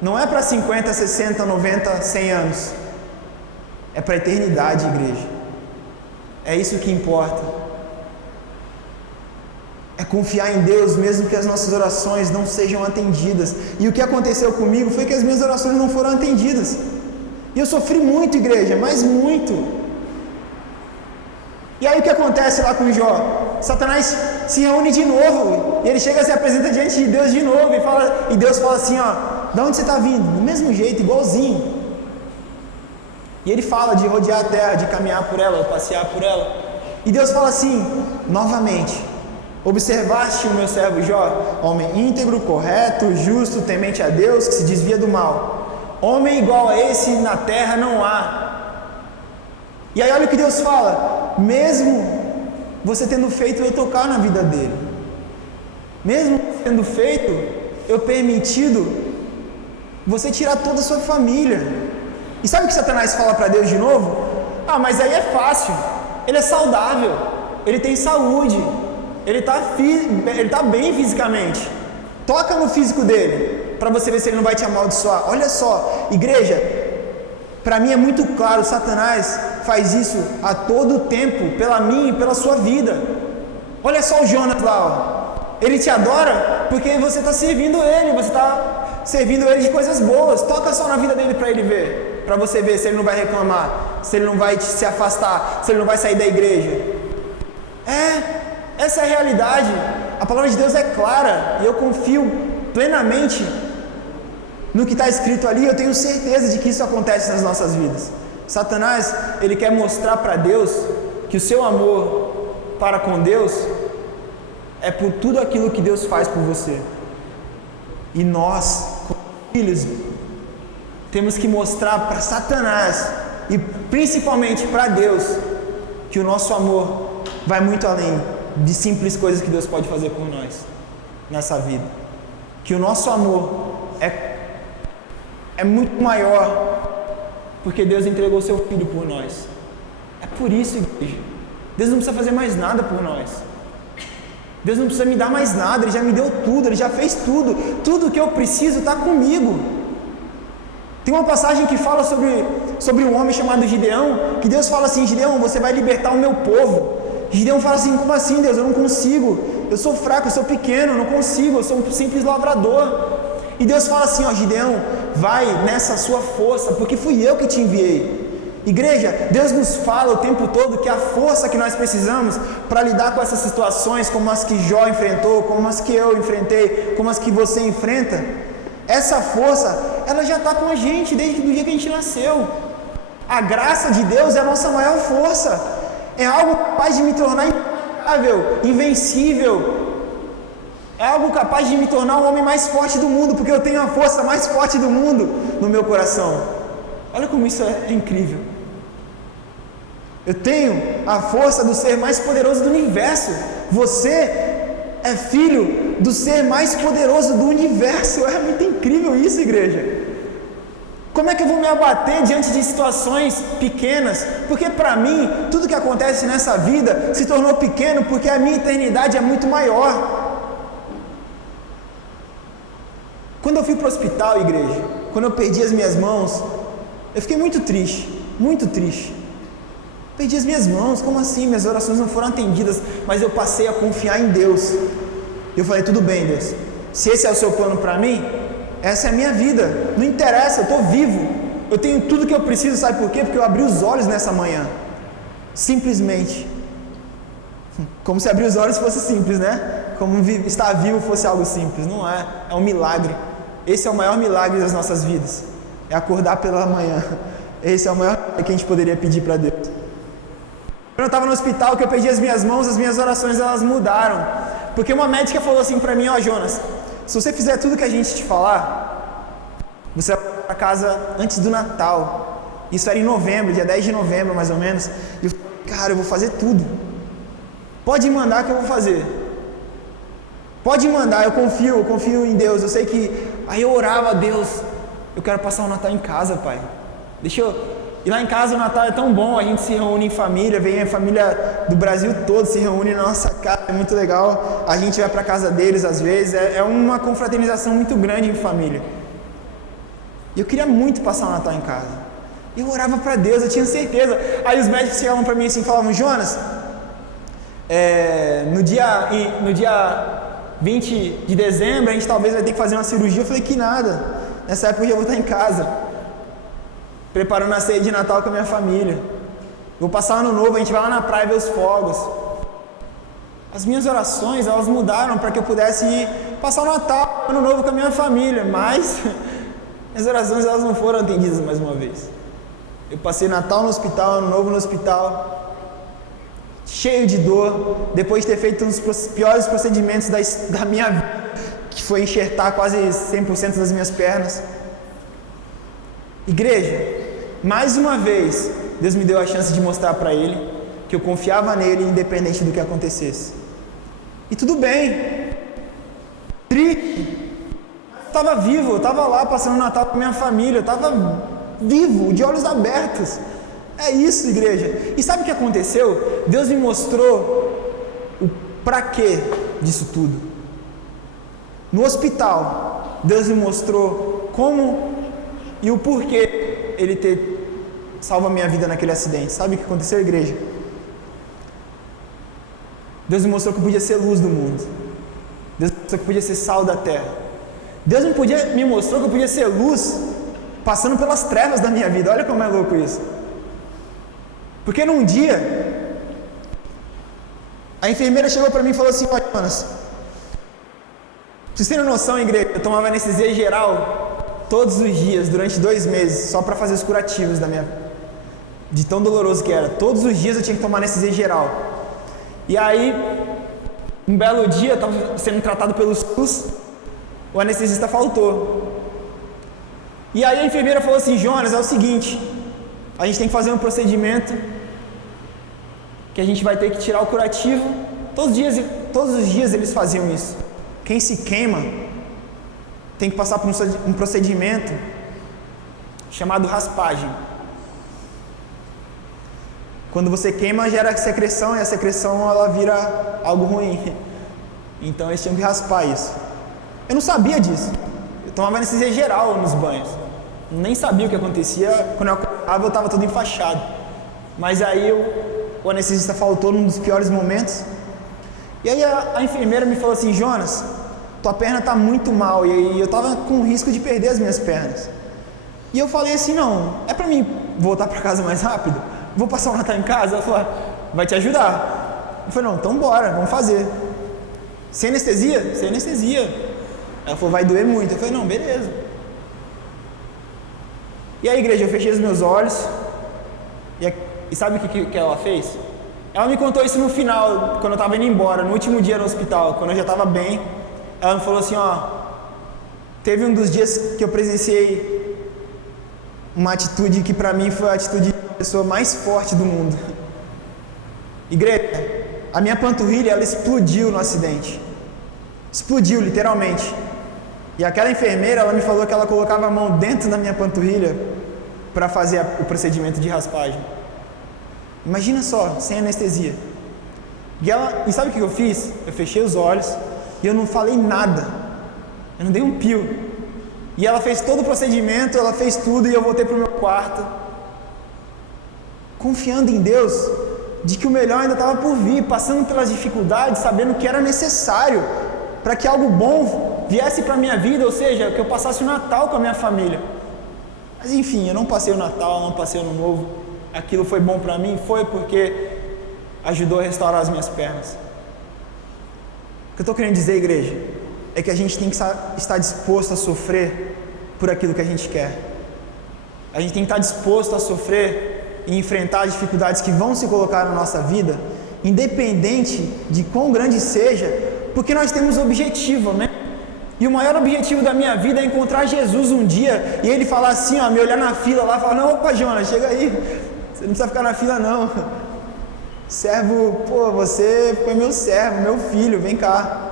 Não é para 50, 60, 90, 100 anos. É para a eternidade, igreja. É isso que importa. É confiar em Deus, mesmo que as nossas orações não sejam atendidas. E o que aconteceu comigo foi que as minhas orações não foram atendidas. E eu sofri muito, igreja, mas muito. E aí o que acontece lá com Jó? Satanás se reúne de novo, e ele chega e se apresenta diante de Deus de novo, e Deus fala assim, ó: de onde você está vindo? Do mesmo jeito, igualzinho. E ele fala de rodear a terra, de caminhar por ela, passear por ela. E Deus fala assim, novamente: observaste o meu servo Jó, homem íntegro, correto, justo, temente a Deus, que se desvia do mal. Homem igual a esse na terra não há. E aí olha o que Deus fala: mesmo você tendo feito eu tocar na vida dele, mesmo tendo feito eu permitido você tirar toda a sua família. E sabe o que Satanás fala para Deus de novo? Ah, mas aí é fácil, ele é saudável, ele tem saúde, ele tá bem fisicamente, toca no físico dele, para você ver se ele não vai te amaldiçoar. Olha só, igreja, para mim é muito claro, Satanás faz isso a todo tempo, pela minha e pela sua vida. Olha só o Jonas lá, ó. Ele te adora porque você está servindo ele, você está servindo ele de coisas boas. Toca só na vida dele para ele ver, para você ver se ele não vai reclamar, se ele não vai se afastar, se ele não vai sair da igreja. Essa é a realidade. A palavra de Deus é clara e eu confio plenamente no que está escrito ali. Eu tenho certeza de que isso acontece nas nossas vidas. Satanás, ele quer mostrar para Deus que o seu amor para com Deus é por tudo aquilo que Deus faz por você. E nós, como filhos, temos que mostrar para Satanás e principalmente para Deus que o nosso amor vai muito além de simples coisas que Deus pode fazer por nós nessa vida. Que o nosso amor é muito maior porque Deus entregou seu Filho por nós. É por isso, igreja. Deus não precisa fazer mais nada por nós. Deus não precisa me dar mais nada, Ele já me deu tudo, Ele já fez tudo. Tudo que eu preciso está comigo. Tem uma passagem que fala sobre um homem chamado Gideão, que Deus fala assim: Gideão, você vai libertar o meu povo. Gideão fala assim: como assim, Deus? Eu não consigo, eu sou fraco, eu sou pequeno, eu não consigo, eu sou um simples lavrador. E Deus fala assim: ó, Gideão, vai nessa sua força, porque fui eu que te enviei. Igreja, Deus nos fala o tempo todo que a força que nós precisamos para lidar com essas situações, como as que Jó enfrentou, como as que eu enfrentei, como as que você enfrenta, essa força, ela já está com a gente desde o dia que a gente nasceu. A graça de Deus é a nossa maior força, é algo capaz de me tornar imparável, invencível, é algo capaz de me tornar o homem mais forte do mundo, porque eu tenho a força mais forte do mundo no meu coração. Olha como isso é incrível. Eu tenho a força do ser mais poderoso do universo. Você é filho do ser mais poderoso do universo. É muito incrível isso, igreja. Como é que eu vou me abater diante de situações pequenas? Porque para mim, tudo que acontece nessa vida se tornou pequeno porque a minha eternidade é muito maior. Quando eu fui para o hospital, igreja, quando eu perdi as minhas mãos, eu fiquei muito triste, muito triste. Perdi as minhas mãos, como assim? Minhas orações não foram atendidas, mas eu passei a confiar em Deus. Eu falei: tudo bem, Deus, se esse é o seu plano para mim, essa é a minha vida, não interessa, eu estou vivo, eu tenho tudo que eu preciso. Sabe por quê? Porque eu abri os olhos nessa manhã, simplesmente, como se abrir os olhos fosse simples, né? Como estar vivo fosse algo simples. Não é, é um milagre. Esse é o maior milagre das nossas vidas, é acordar pela manhã. Esse é o maior que a gente poderia pedir para Deus. Quando eu estava no hospital, que eu perdi as minhas mãos, as minhas orações elas mudaram, porque uma médica falou assim para mim: ó, Jonas, se você fizer tudo que a gente te falar, você vai para casa antes do Natal. Isso era em novembro, dia 10 de novembro mais ou menos. E eu falei: cara, eu vou fazer tudo, pode mandar que eu vou fazer, pode mandar, eu confio em Deus. Eu sei que, aí eu orava: Deus, eu quero passar o Natal em casa, Pai, e lá em casa o Natal é tão bom, a gente se reúne em família, vem a família do Brasil todo, se reúne na nossa casa, é muito legal, a gente vai para a casa deles às vezes, é uma confraternização muito grande em família. E eu queria muito passar o Natal em casa, eu orava para Deus, eu tinha certeza. Aí os médicos chegavam para mim assim, falavam: Jonas, no dia 20 de dezembro a gente talvez vai ter que fazer uma cirurgia. Eu falei: que nada, nessa época eu já vou estar em casa, preparando a ceia de Natal com a minha família. Vou passar o ano novo, a gente vai lá na praia ver os fogos. As minhas orações, elas mudaram para que eu pudesse ir passar o Natal, o ano novo com a minha família, mas minhas orações elas não foram atendidas mais uma vez. Eu passei Natal no hospital, ano novo no hospital, cheio de dor, depois de ter feito um dos piores procedimentos da minha vida, que foi enxertar quase 100% das minhas pernas. Igreja, mais uma vez, Deus me deu a chance de mostrar para Ele que eu confiava nele independente do que acontecesse. E tudo bem, triste, mas estava vivo, eu estava lá passando o Natal com a minha família, eu estava vivo, de olhos abertos. É isso, igreja. E sabe o que aconteceu? Deus me mostrou o pra quê disso tudo. No hospital, Deus me mostrou como e o porquê Ele ter salvo a minha vida naquele acidente. Sabe o que aconteceu, igreja? Deus me mostrou que eu podia ser luz do mundo. Deus me mostrou que eu podia ser sal da terra. Deus me mostrou que eu podia ser luz passando pelas trevas da minha vida. Olha como é louco isso. Porque num dia, a enfermeira chegou para mim e falou assim: olha, Jonas, pra vocês terem noção, igreja, eu tomava anestesia geral todos os dias, durante 2 meses, só para fazer os curativos da minha vida. De tão doloroso que era. Todos os dias eu tinha que tomar anestesia geral. E aí, um belo dia, eu estava sendo tratado pelo SUS, o anestesista faltou. E aí a enfermeira falou assim: Jonas, é o seguinte, a gente tem que fazer um procedimento que a gente vai ter que tirar o curativo. Todos os dias eles faziam isso. Quem se queima tem que passar por um procedimento chamado raspagem. Quando você queima, gera secreção, e a secreção ela vira algo ruim. Então eles tinham que raspar isso. Eu não sabia disso. Eu tomava anestesia geral nos banhos. Nem sabia o que acontecia. Quando eu acordava, eu estava todo enfaixado. Mas aí o anestesista faltou num dos piores momentos. E aí a enfermeira me falou assim: Jonas, tua perna está muito mal. E aí eu estava com risco de perder as minhas pernas. E eu falei assim: não, é para mim voltar para casa mais rápido? Vou passar o Natal em casa? Ela falou: vai te ajudar. Eu falei: não, então bora, vamos fazer. Sem anestesia? Sem anestesia. Ela falou: vai doer muito. Eu falei: não, beleza. E aí, igreja, eu fechei os meus olhos. E sabe o que ela fez? Ela me contou isso no final, quando eu estava indo embora, no último dia no hospital, quando eu já estava bem. Ela me falou assim: ó, teve um dos dias que eu presenciei uma atitude que para mim foi a atitude da pessoa mais forte do mundo. Igreja, a minha panturrilha, ela explodiu no acidente. Explodiu, literalmente. E aquela enfermeira, ela me falou que ela colocava a mão dentro da minha panturrilha para fazer o procedimento de raspagem. Imagina só, sem anestesia. E sabe o que eu fiz? Eu fechei os olhos e eu não falei nada. Eu não dei um pio. E ela fez todo o procedimento, ela fez tudo, e eu voltei para o meu quarto, confiando em Deus, de que o melhor ainda estava por vir, passando pelas dificuldades, sabendo que era necessário para que algo bom viesse para a minha vida, ou seja, que eu passasse o Natal com a minha família. Mas enfim, eu não passei o Natal, não passei o Ano Novo. Aquilo foi bom para mim? Foi porque ajudou a restaurar as minhas pernas. O que eu estou querendo dizer, igreja, é que a gente tem que estar disposto a sofrer por aquilo que a gente quer. A gente tem que estar disposto a sofrer e enfrentar as dificuldades que vão se colocar na nossa vida, independente de quão grande seja, porque nós temos objetivo, né? E o maior objetivo da minha vida é encontrar Jesus um dia, e ele falar assim, ó, me olhar na fila lá e falar: não, opa, Jonas, chega aí, você não precisa ficar na fila não. Servo, pô, você foi meu servo, meu filho, vem cá.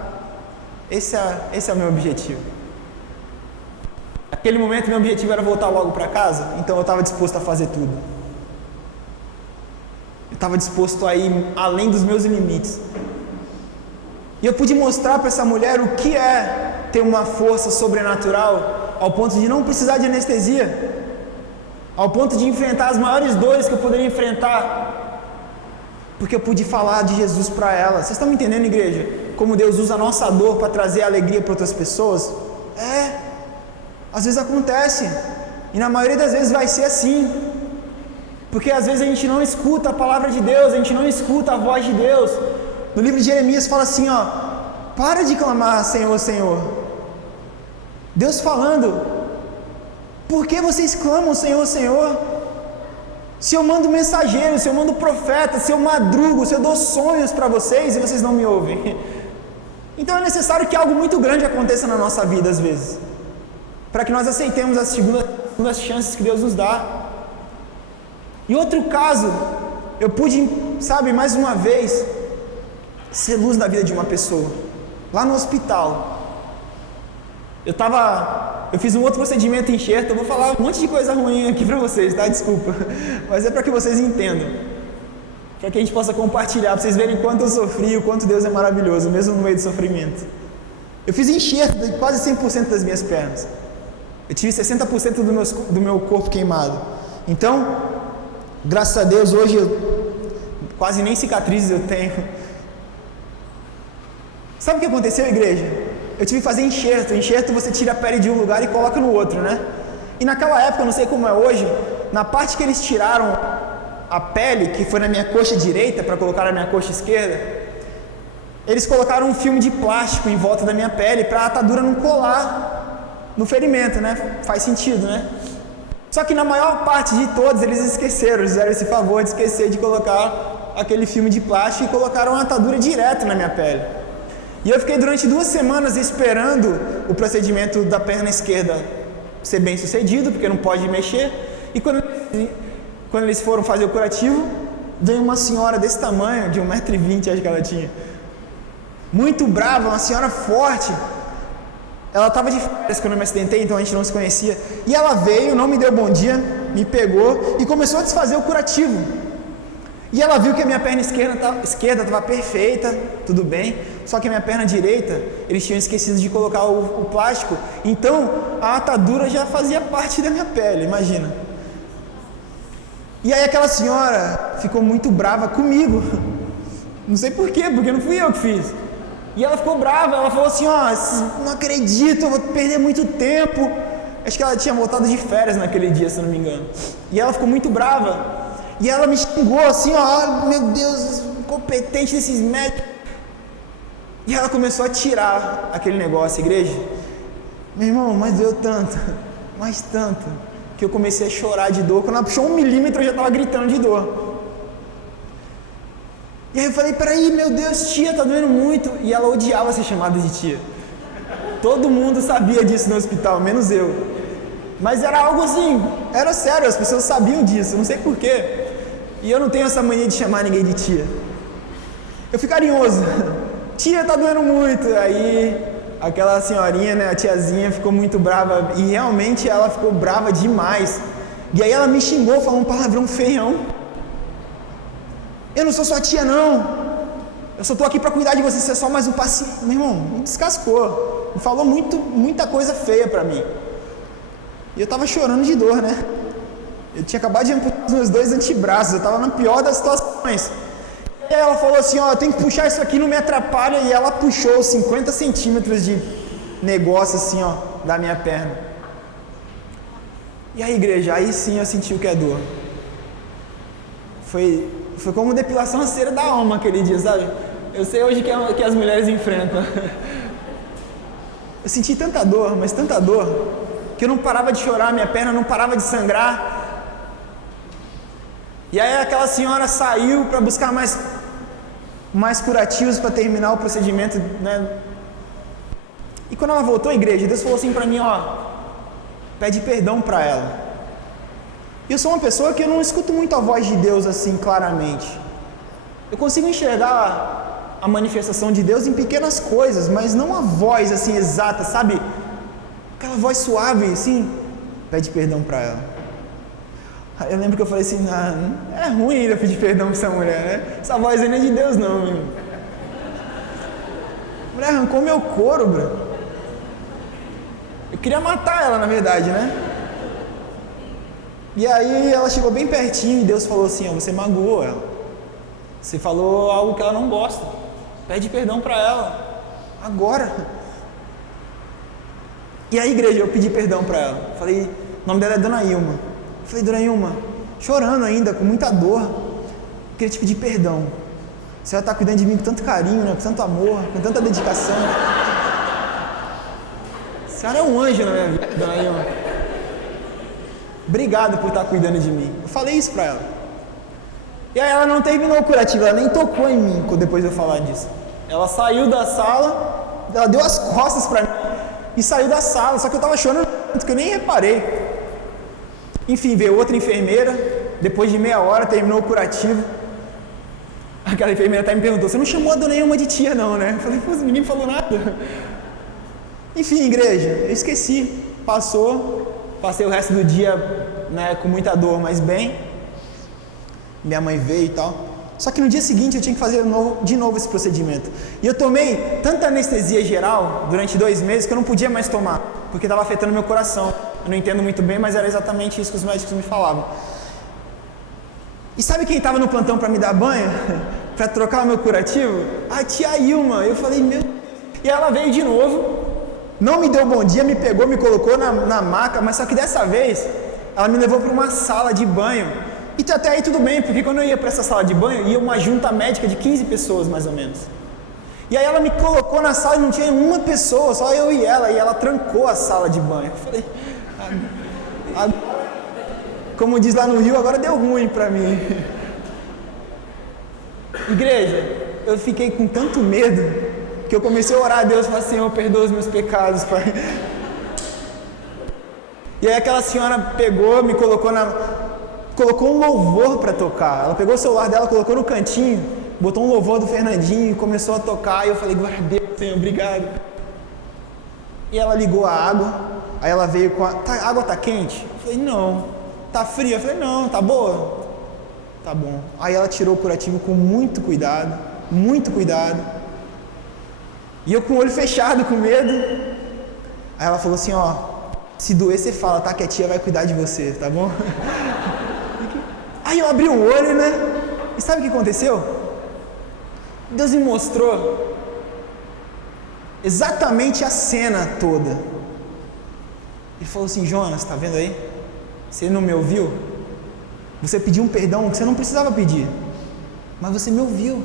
Esse é o meu objetivo. Naquele momento, meu objetivo era voltar logo para casa, então eu estava disposto a fazer tudo. Eu estava disposto a ir além dos meus limites. E eu pude mostrar para essa mulher o que é ter uma força sobrenatural, ao ponto de não precisar de anestesia, ao ponto de enfrentar as maiores dores que eu poderia enfrentar, porque eu pude falar de Jesus para ela. Vocês estão me entendendo, igreja? Como Deus usa a nossa dor para trazer alegria para outras pessoas? Às vezes acontece, e na maioria das vezes vai ser assim, porque às vezes a gente não escuta a palavra de Deus, a gente não escuta a voz de Deus. No livro de Jeremias fala assim, ó: para de clamar, Senhor, Senhor. Deus falando: por que vocês clamam, Senhor, Senhor? Se eu mando mensageiro, se eu mando profeta, se eu madrugo, se eu dou sonhos para vocês e vocês não me ouvem. Então é necessário que algo muito grande aconteça na nossa vida às vezes, para que nós aceitemos as segundas chances que Deus nos dá. Em outro caso, eu pude, mais uma vez, ser luz na vida de uma pessoa, lá no hospital. Eu fiz um outro procedimento enxerto, eu vou falar um monte de coisa ruim aqui pra vocês, tá? Desculpa. Mas é para que vocês entendam. Para que a gente possa compartilhar, para vocês verem quanto eu sofri, o quanto Deus é maravilhoso, mesmo no meio do sofrimento. Eu fiz enxerto de quase 100% das minhas pernas. Eu tive 60% do meu corpo queimado. Então, graças a Deus, hoje quase nem cicatrizes eu tenho. Sabe o que aconteceu, igreja? Eu tive que fazer enxerto. Enxerto você tira a pele de um lugar e coloca no outro, né? E naquela época, eu não sei como é hoje, na parte que eles tiraram a pele, que foi na minha coxa direita, para colocar na minha coxa esquerda, eles colocaram um filme de plástico em volta da minha pele para a atadura não colar no ferimento, né? Faz sentido, né? Só que na maior parte de todos eles esqueceram, eles fizeram esse favor de esquecer de colocar aquele filme de plástico e colocaram uma atadura direto na minha pele. E eu fiquei durante 2 semanas esperando o procedimento da perna esquerda ser bem sucedido, porque não pode mexer. E quando eles foram fazer o curativo, veio uma senhora desse tamanho, de 1,20 m, acho que ela tinha, muito brava, uma senhora forte. Ela estava de férias quando eu me acidentei, então a gente não se conhecia. E ela veio, não me deu bom dia, me pegou e começou a desfazer o curativo. E ela viu que a minha perna esquerda estava perfeita, tudo bem, só que a minha perna direita, eles tinham esquecido de colocar o plástico, então a atadura já fazia parte da minha pele, imagina. E aí aquela senhora ficou muito brava comigo, não sei porquê, porque não fui eu que fiz. E ela ficou brava, ela falou assim, não acredito, eu vou perder muito tempo. Acho que ela tinha voltado de férias naquele dia, se não me engano. E ela ficou muito brava. E ela me xingou assim, meu Deus, incompetente desses médicos. E ela começou a tirar aquele negócio, igreja. Meu irmão, mas doeu tanto, mas tanto, que eu comecei a chorar de dor. Quando ela puxou 1 milímetro, eu já estava gritando de dor. E aí eu falei, peraí, meu Deus, tia, tá doendo muito. E ela odiava ser chamada de tia. Todo mundo sabia disso no hospital, menos eu. Mas era algo assim, era sério, as pessoas sabiam disso, não sei porquê. E eu não tenho essa mania de chamar ninguém de tia. Eu fui carinhoso. Tia, tá doendo muito. Aí aquela senhorinha, né, a tiazinha, ficou muito brava. E realmente ela ficou brava demais. E aí ela me xingou, falou um palavrão feião. Eu não sou sua tia, não. Eu só tô aqui para cuidar de você, você é só mais um paciente. Meu irmão, me descascou. Me falou muita coisa feia para mim. E eu tava chorando de dor, né? Eu tinha acabado de amputar os meus 2 antebraços, eu tava na pior das situações. E ela falou assim, eu tenho que puxar isso aqui, não me atrapalha. E ela puxou 50 centímetros de negócio assim, da minha perna. E aí, igreja, aí sim eu senti o que é dor. Foi como depilação a cera da alma aquele dia, sabe? Eu sei hoje que as mulheres enfrentam. Eu senti tanta dor, mas tanta dor, que eu não parava de chorar, minha perna não parava de sangrar. E aí aquela senhora saiu para buscar mais curativos para terminar o procedimento, né? E quando ela voltou à igreja, Deus falou assim para mim, pede perdão para ela. E eu sou uma pessoa que eu não escuto muito a voz de Deus assim claramente. Eu consigo enxergar a manifestação de Deus em pequenas coisas, mas não a voz assim exata, sabe? Aquela voz suave, assim, pede perdão para ela. Eu lembro que eu falei assim, é ruim ainda pedir perdão para essa mulher, né? Essa voz aí não é de Deus não, meu. A mulher arrancou meu couro, bro. Eu queria matar ela, na verdade, né? E aí ela chegou bem pertinho e Deus falou assim, você magoou ela. Você falou algo que ela não gosta. Pede perdão para ela. Agora. E aí, igreja, eu pedi perdão para ela. Falei, o nome dela é Dona Ilma. Falei, Dona Ilma, chorando ainda, com muita dor, queria te pedir perdão. Você vai estar cuidando de mim com tanto carinho, né? Com tanto amor, com tanta dedicação. A senhora é um anjo na minha vida, Dona Ilma. Obrigado por estar cuidando de mim. Eu falei isso para ela. E aí ela não terminou o curativo, ela nem tocou em mim depois de eu falar disso. Ela saiu da sala, ela deu as costas para mim e saiu da sala, só que eu estava chorando tanto que eu nem reparei. Enfim, veio outra enfermeira, depois de meia hora terminou o curativo. Aquela enfermeira até me perguntou, você não chamou a Dona Ilma de tia não, né? Eu falei, pô, ninguém falou nada. Enfim, igreja, eu esqueci, passei o resto do dia, né, com muita dor, mas bem, minha mãe veio e tal, só que no dia seguinte eu tinha que fazer de novo esse procedimento, e eu tomei tanta anestesia geral durante 2 meses que eu não podia mais tomar, porque estava afetando meu coração. Eu não entendo muito bem, mas era exatamente isso que os médicos me falavam. E sabe quem estava no plantão para me dar banho? Para trocar o meu curativo? A tia Ilma. Eu falei, meu Deus. E ela veio de novo, não me deu bom dia, me pegou, me colocou na maca, mas só que dessa vez, ela me levou para uma sala de banho. E até aí tudo bem, porque quando eu ia para essa sala de banho, ia uma junta médica de 15 pessoas, mais ou menos. E aí ela me colocou na sala e não tinha uma pessoa, só eu e ela trancou a sala de banho. Eu falei, como diz lá no Rio, agora deu ruim para mim. Igreja, eu fiquei com tanto medo que eu comecei a orar a Deus e falar, Senhor, perdoa os meus pecados, Pai. E aí aquela senhora pegou, me colocou um louvor para tocar. Ela pegou o celular dela, colocou no cantinho, botou um louvor do Fernandinho e começou a tocar. E eu falei, glória a Deus, Senhor, obrigado. E ela ligou a água, aí ela veio com a água tá quente? Eu falei, não. Tá fria? Eu falei, não, tá boa? Tá bom. Aí ela tirou o curativo com muito cuidado, e eu com o olho fechado, com medo. Aí ela falou assim, ó, se doer você fala, tá, que a tia vai cuidar de você, tá bom? Aí eu abri o olho, né, e sabe o que aconteceu? Deus me mostrou exatamente a cena toda. Ele falou assim, Jonas, tá vendo aí? Você não me ouviu? Você pediu um perdão que você não precisava pedir, mas você me ouviu.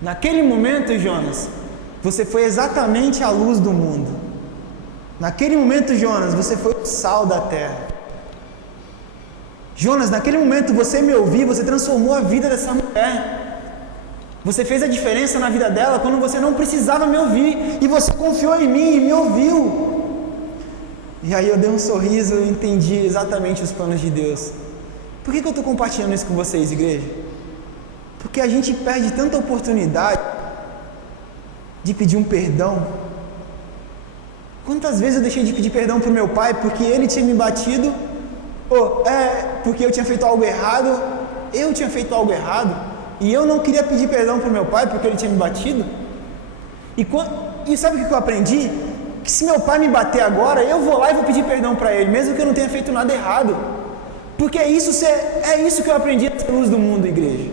Naquele momento, Jonas, você foi exatamente a luz do mundo. Naquele momento, Jonas, você foi o sal da terra. Jonas, naquele momento você me ouviu, você transformou a vida dessa mulher. Você fez a diferença na vida dela quando você não precisava me ouvir, e você confiou em mim e me ouviu. E aí eu dei um sorriso e entendi exatamente os planos de Deus. Por que eu estou compartilhando isso com vocês, igreja? Porque a gente perde tanta oportunidade de pedir um perdão. Quantas vezes eu deixei de pedir perdão para o meu pai porque ele tinha me batido, porque eu tinha feito algo errado, e eu não queria pedir perdão para o meu pai porque ele tinha me batido? E sabe o que eu aprendi? Que se meu pai me bater agora, eu vou lá e vou pedir perdão para ele, mesmo que eu não tenha feito nada errado. Porque é isso que eu aprendi a ser luz do mundo, igreja.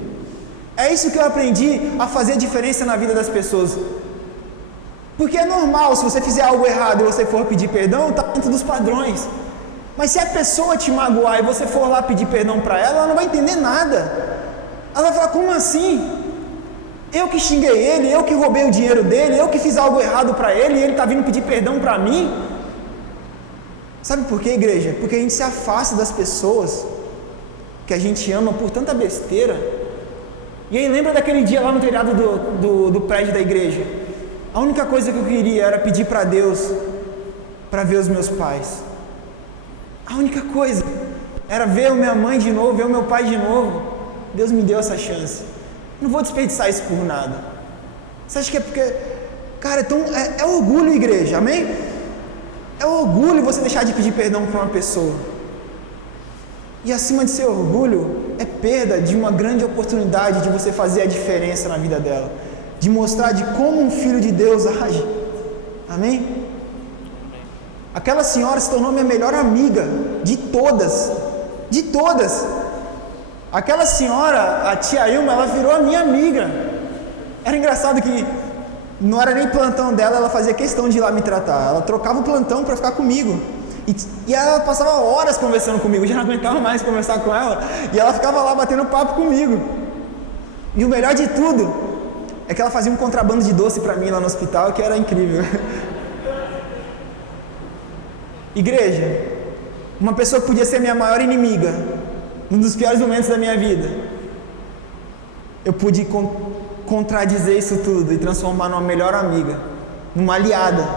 É isso que eu aprendi a fazer diferença na vida das pessoas. Porque é normal, se você fizer algo errado e você for pedir perdão, está dentro dos padrões. Mas se a pessoa te magoar e você for lá pedir perdão para ela não vai entender nada. Ela vai falar, como assim? Eu que xinguei ele, eu que roubei o dinheiro dele, eu que fiz algo errado para ele e ele está vindo pedir perdão para mim? Sabe por quê, igreja? Porque a gente se afasta das pessoas que a gente ama por tanta besteira. E aí lembra daquele dia lá no telhado do prédio da igreja? A única coisa que eu queria era pedir para Deus para ver os meus pais. A única coisa era ver a minha mãe de novo, ver o meu pai de novo. Deus me deu essa chance. Não vou desperdiçar isso por nada. Você acha que é porque... Cara, é orgulho, igreja, amém? É orgulho você deixar de pedir perdão para uma pessoa. E acima de ser orgulho, é perda de uma grande oportunidade de você fazer a diferença na vida dela. De mostrar de como um filho de Deus age. Amém? Aquela senhora se tornou minha melhor amiga. De todas. De todas. Aquela senhora, a tia Ilma, ela virou a minha amiga. Era engraçado que não era nem plantão dela, ela fazia questão de ir lá me tratar. Ela trocava o plantão para ficar comigo. E ela passava horas conversando comigo, eu já não aguentava mais conversar com ela. E ela ficava lá batendo papo comigo. E o melhor de tudo é que ela fazia um contrabando de doce para mim lá no hospital, que era incrível. Igreja, uma pessoa que podia ser minha maior inimiga, num dos piores momentos da minha vida, eu pude contradizer isso tudo e transformar numa melhor amiga, numa aliada.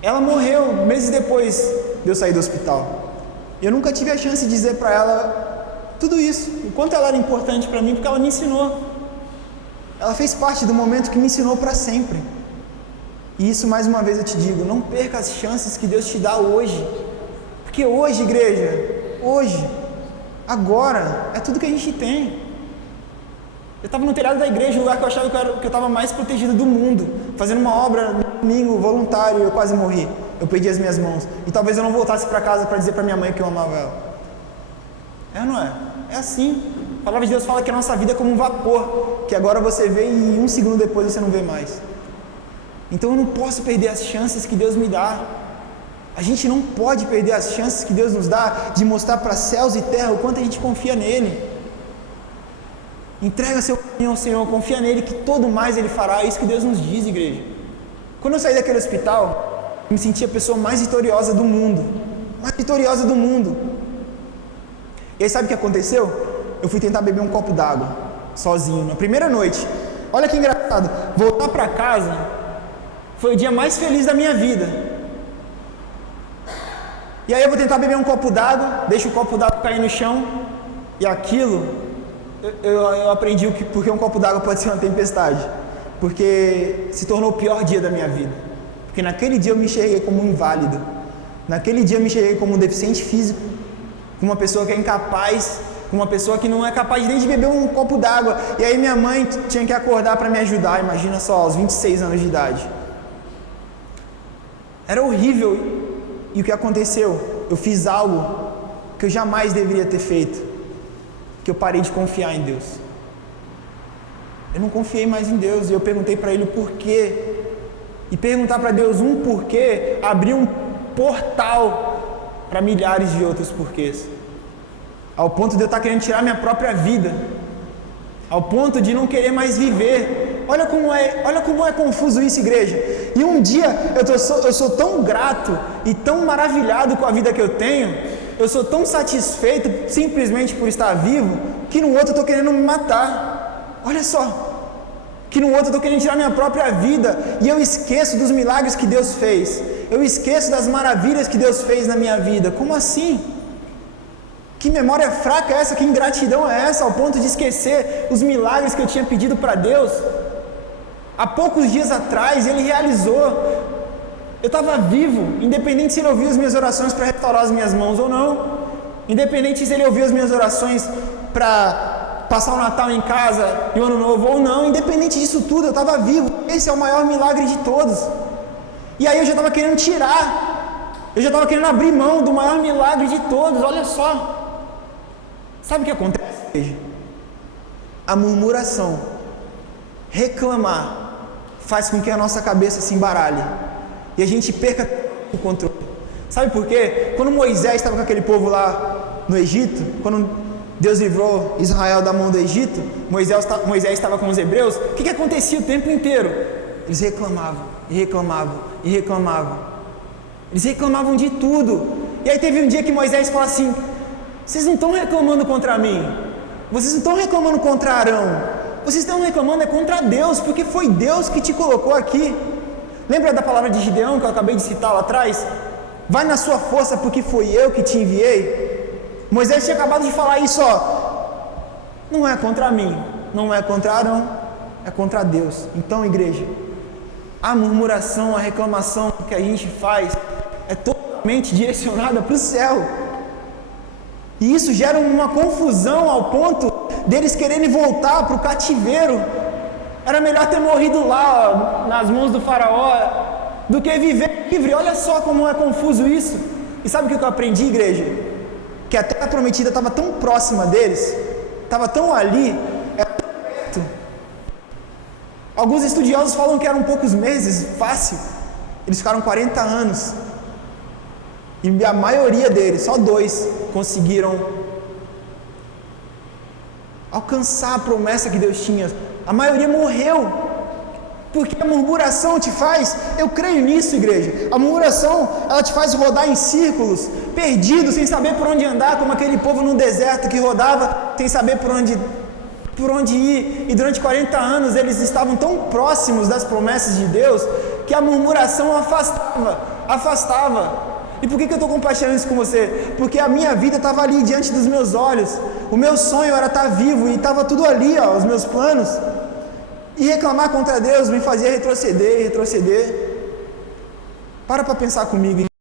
Ela morreu meses depois de eu sair do hospital. Eu nunca tive a chance de dizer para ela tudo isso, o quanto ela era importante para mim, porque ela me ensinou. Ela fez parte do momento que me ensinou para sempre. E isso, mais uma vez eu te digo, não perca as chances que Deus te dá hoje. Porque hoje, igreja, hoje, agora, é tudo que a gente tem. Eu estava no telhado da igreja, o lugar que eu achava que eu estava mais protegido do mundo, fazendo uma obra no domingo, voluntário, e eu quase morri. Eu perdi as minhas mãos. E talvez eu não voltasse para casa para dizer para minha mãe que eu amava ela. É ou não é? É assim. A palavra de Deus fala que a nossa vida é como um vapor, que agora você vê e 1 segundo depois você não vê mais. Então eu não posso perder as chances que Deus me dá. A gente não pode perder as chances que Deus nos dá de mostrar para céus e terra o quanto a gente confia nele. Entrega seu caminho ao Senhor, confia nele que todo mais Ele fará. É isso que Deus nos diz, igreja. Quando eu saí daquele hospital, eu me senti a pessoa mais vitoriosa do mundo. Mais vitoriosa do mundo. E aí sabe o que aconteceu? Eu fui tentar beber um copo d'água, sozinho, na primeira noite. Olha que engraçado, voltar para casa foi o dia mais feliz da minha vida. E aí eu vou tentar beber um copo d'água, deixo o copo d'água cair no chão, e aquilo... Eu aprendi porque um copo d'água pode ser uma tempestade, porque se tornou o pior dia da minha vida, porque naquele dia eu me enxerguei como um inválido, naquele dia eu me enxerguei como um deficiente físico, como uma pessoa que é incapaz, como uma pessoa que não é capaz nem de beber um copo d'água, e aí minha mãe tinha que acordar para me ajudar, imagina só, aos 26 anos de idade. Era horrível, e o que aconteceu? Eu fiz algo que eu jamais deveria ter feito, que eu parei de confiar em Deus. Eu não confiei mais em Deus, e eu perguntei para Ele o porquê. E perguntar para Deus um porquê abriu um portal para milhares de outros porquês. Ao ponto de eu estar querendo tirar minha própria vida. Ao ponto de não querer mais viver. Olha como é confuso isso, igreja. E um dia eu sou tão grato e tão maravilhado com a vida que eu tenho. Eu sou tão satisfeito simplesmente por estar vivo, que no outro eu estou querendo me matar. Olha só, que no outro eu estou querendo tirar minha própria vida, e eu esqueço dos milagres que Deus fez, eu esqueço das maravilhas que Deus fez na minha vida. Como assim? Que memória fraca é essa? Que ingratidão é essa, ao ponto de esquecer os milagres que eu tinha pedido para Deus? Há poucos dias atrás Ele realizou. Eu estava vivo, independente se Ele ouviu as minhas orações para restaurar as minhas mãos ou não, independente se Ele ouviu as minhas orações para passar o Natal em casa e o Ano Novo ou não, independente disso tudo, eu estava vivo. Esse é o maior milagre de todos. E aí eu já estava querendo tirar, eu já estava querendo abrir mão do maior milagre de todos. Olha só, sabe o que acontece? A murmuração, reclamar, faz com que a nossa cabeça se embaralhe e a gente perca o controle. Sabe por quê? Quando Moisés estava com aquele povo lá no Egito, quando Deus livrou Israel da mão do Egito, Moisés estava com os hebreus, o que acontecia o tempo inteiro? Eles reclamavam, e reclamavam, e reclamavam. Eles reclamavam de tudo. E aí teve um dia que Moisés falou assim: vocês não estão reclamando contra mim, vocês não estão reclamando contra Arão, vocês estão reclamando contra Deus, porque foi Deus que te colocou aqui. Lembra da palavra de Gideão que eu acabei de citar lá atrás? Vai na sua força porque foi eu que te enviei. Moisés tinha acabado de falar isso, ó. Não é contra mim, não é contra Arão, é contra Deus. Então, igreja, a murmuração, a reclamação que a gente faz é totalmente direcionada para o céu. E isso gera uma confusão ao ponto deles quererem voltar para o cativeiro. Era melhor ter morrido lá, ó, nas mãos do faraó, do que viver livre. Olha só como é confuso isso. E sabe o que eu aprendi, igreja? Que a terra prometida estava tão próxima deles, estava tão ali, era tão perto. Alguns estudiosos falam que eram poucos meses, fácil. Eles ficaram 40 anos. E a maioria deles, só 2, conseguiram alcançar a promessa que Deus tinha. A maioria morreu, porque a murmuração te faz, eu creio nisso, igreja, a murmuração, ela te faz rodar em círculos, perdido, sem saber por onde andar, como aquele povo no deserto que rodava, sem saber por onde ir, e durante 40 anos eles estavam tão próximos das promessas de Deus, que a murmuração afastava. E por que eu estou compartilhando isso com você? Porque a minha vida estava ali diante dos meus olhos, o meu sonho era estar vivo, e estava tudo ali, ó, os meus planos, e reclamar contra Deus me fazia retroceder. Para pensar comigo.